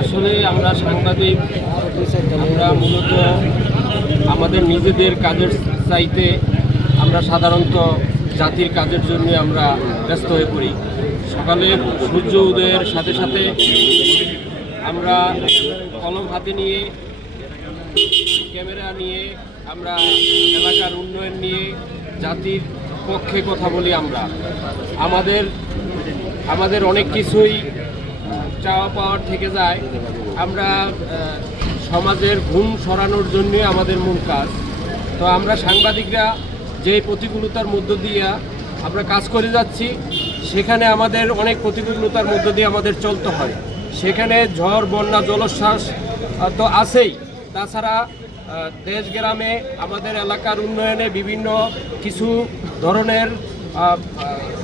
আসলে আমরা সাংবাদিক, আমরা মূলত আমাদের নিজেদের কাজের চাইতে আমরা সাধারণত জাতির কাজের জন্য আমরা ব্যস্ত হয়ে পড়ি। সকালে সূর্য উদয়ের সাথে সাথে আমরা কলম হাতে নিয়ে, ক্যামেরা নিয়ে, আমরা এলাকার উন্নয়ন নিয়ে জাতির পক্ষে কথা বলি আমরা। আমাদের আমাদের অনেক কিছুই চাওয়া পাওয়ার থেকে যায়, আমরা সমাজের ঘুম সরানোর জন্য আমাদের মূল কাজ। তো আমরা সাংবাদিকরা যে প্রতিকূলতার মধ্য দিয়ে আমরা কাজ করে যাচ্ছি, সেখানে আমাদের অনেক প্রতিকূলতার মধ্য দিয়ে আমাদের চলতে হয়। সেখানে ঝড়, বন্যা, জলোচ্ছ্বাস তো আছেই। তাছাড়া দেশ গ্রামে আমাদের এলাকার উন্নয়নে বিভিন্ন কিছু ধরনের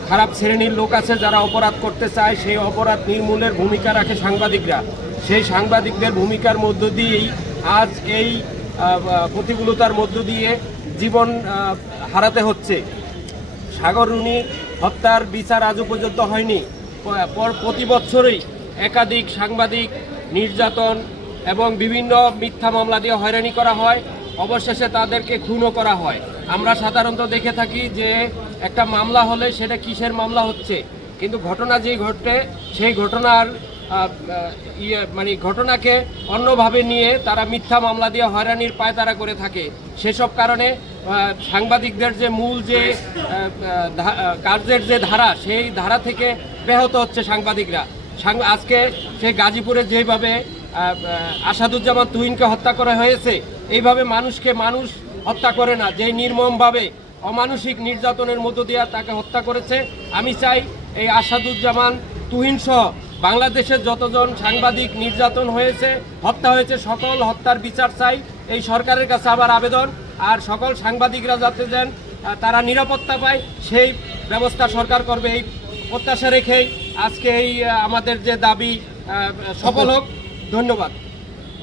খারাপ শ্রেণির লোক আছে যারা অপরাধ করতে চায়, সেই অপরাধ নির্মূলের ভূমিকা রাখে সাংবাদিকরা। সেই সাংবাদিকদের ভূমিকার মধ্য দিয়েই আজ এই প্রতিকূলতার মধ্য দিয়ে জীবন হারাতে হচ্ছে। সাগর রুনি হত্যার বিচার আজও পর্যন্ত হয়নি। পর- প্রতি বছরই একাধিক সাংবাদিক, নির্যাতন এবং বিভিন্ন মিথ্যা মামলা দিয়ে হয়রানি করা হয়। অবশেষে তাদেরকে খুনও করা হয়। আমরা সাধারণত দেখে থাকি যে একটা মামলা হলে সেটা কিসের মামলা হচ্ছে? কিন্তু ঘটনা যেই ঘটে, সেই ঘটনার ইয়ে মানে ঘটনাকে অন্যভাবে নিয়ে তারা মিথ্যা মামলা দিয়ে হয়রানির পায়তারা করে থাকে। সেসব কারণে সাংবাদিকদের যে মূল যে কার্যের যে ধারা, সেই ধারা থেকে ব্যাহত হচ্ছে সাংবাদিকরা। আজকে সে গাজীপুরে যেভাবে আসাদুজ্জামান তুহিনকে হত্যা করা হয়েছে এইভাবে মানুষকে মানুষ হত্যা করে না যে নির্মমভাবে অমানসিক নির্যাতনের মধ্য দিয়ে তাকে হত্যা করেছে, আমি চাই এই আসাদুজ্জামান তুহিন সহ বাংলাদেশের যতজন সাংবাদিক নির্যাতন হয়েছে, হত্যা হয়েছে, সকল হত্যার বিচার চাই। এই সরকারের কাছে আবার আবেদন, আর সকল সাংবাদিকরা যাতে যেন তারা নিরাপত্তা পায়, সেই ব্যবস্থা সরকার করবে। এই প্রত্যাশা রেখেই আজকে এই আমাদের যে দাবি সফল হোক। ধন্যবাদ।